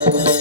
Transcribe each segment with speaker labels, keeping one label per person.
Speaker 1: Oh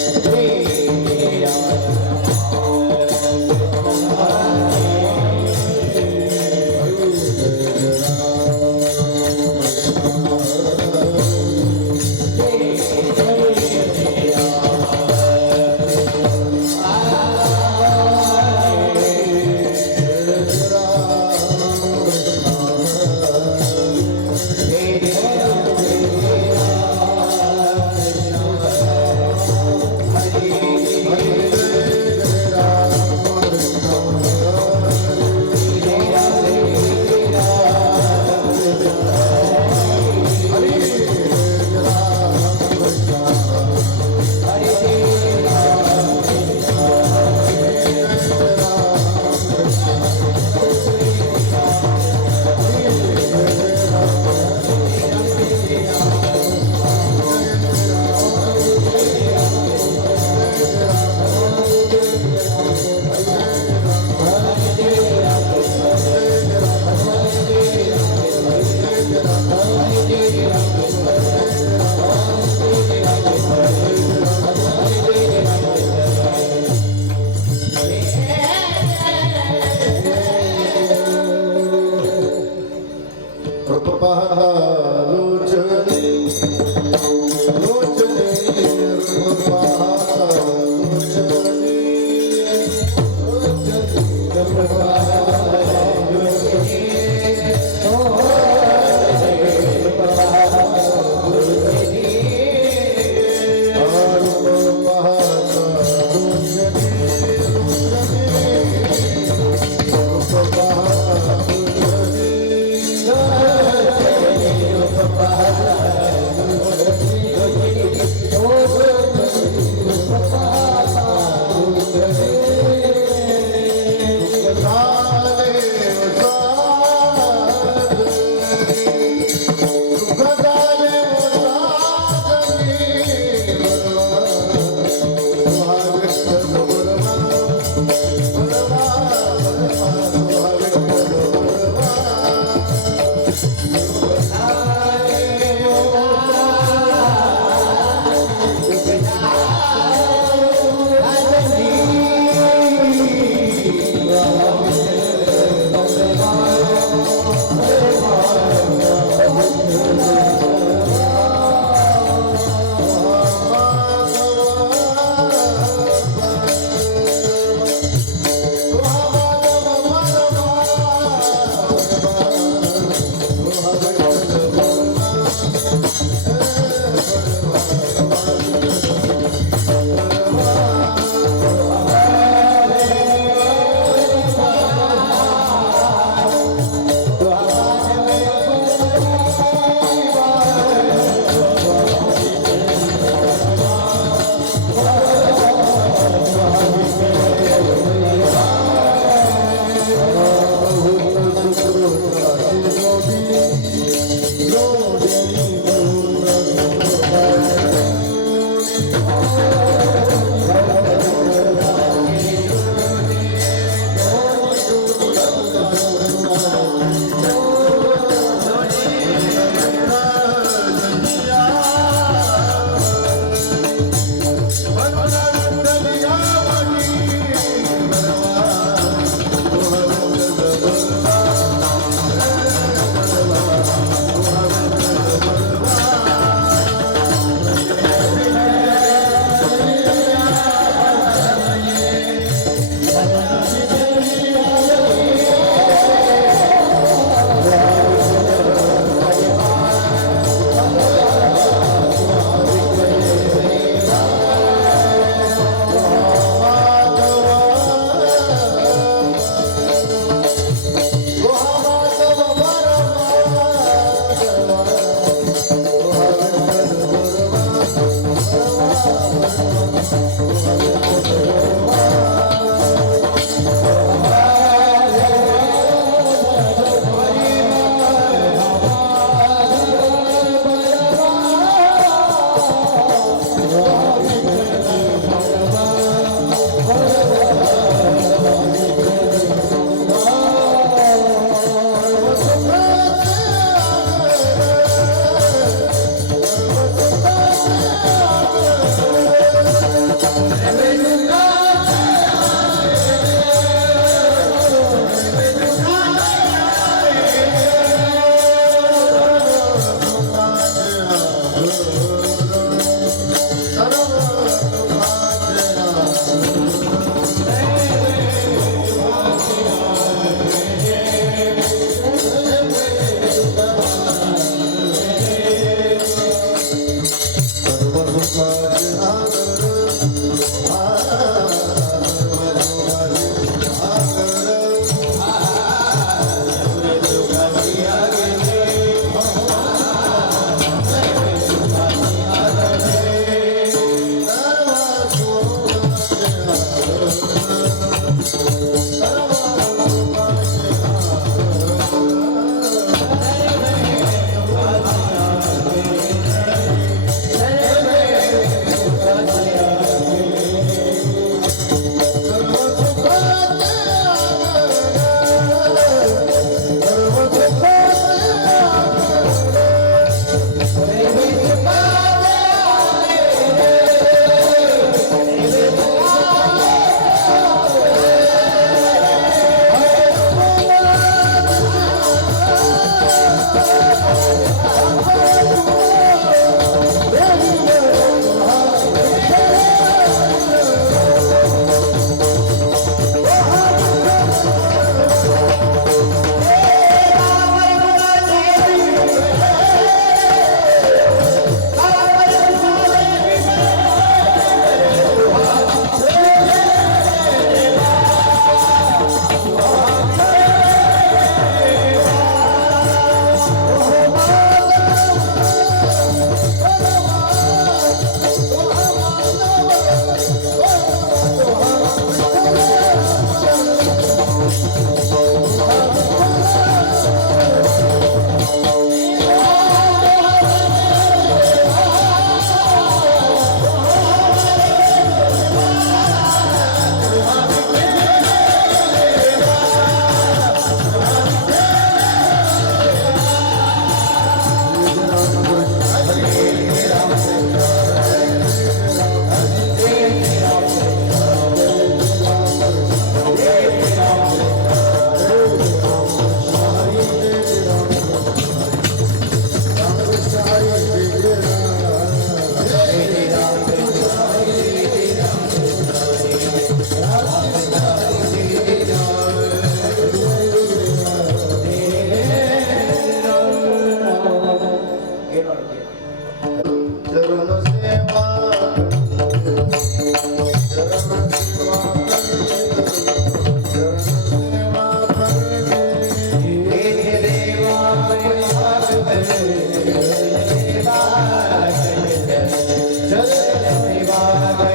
Speaker 1: すごい。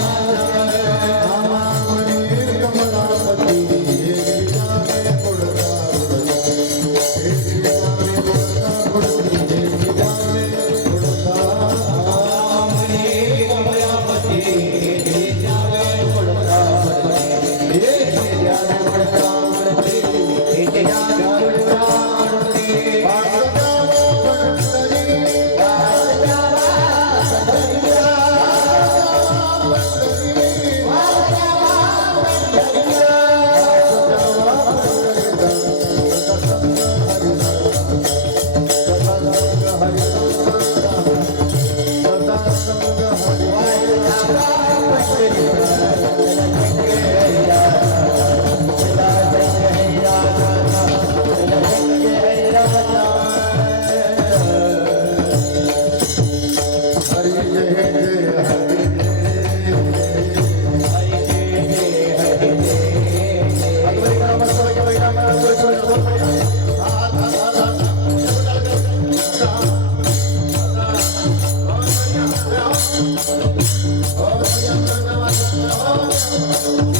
Speaker 1: Santa. Oh, yeah,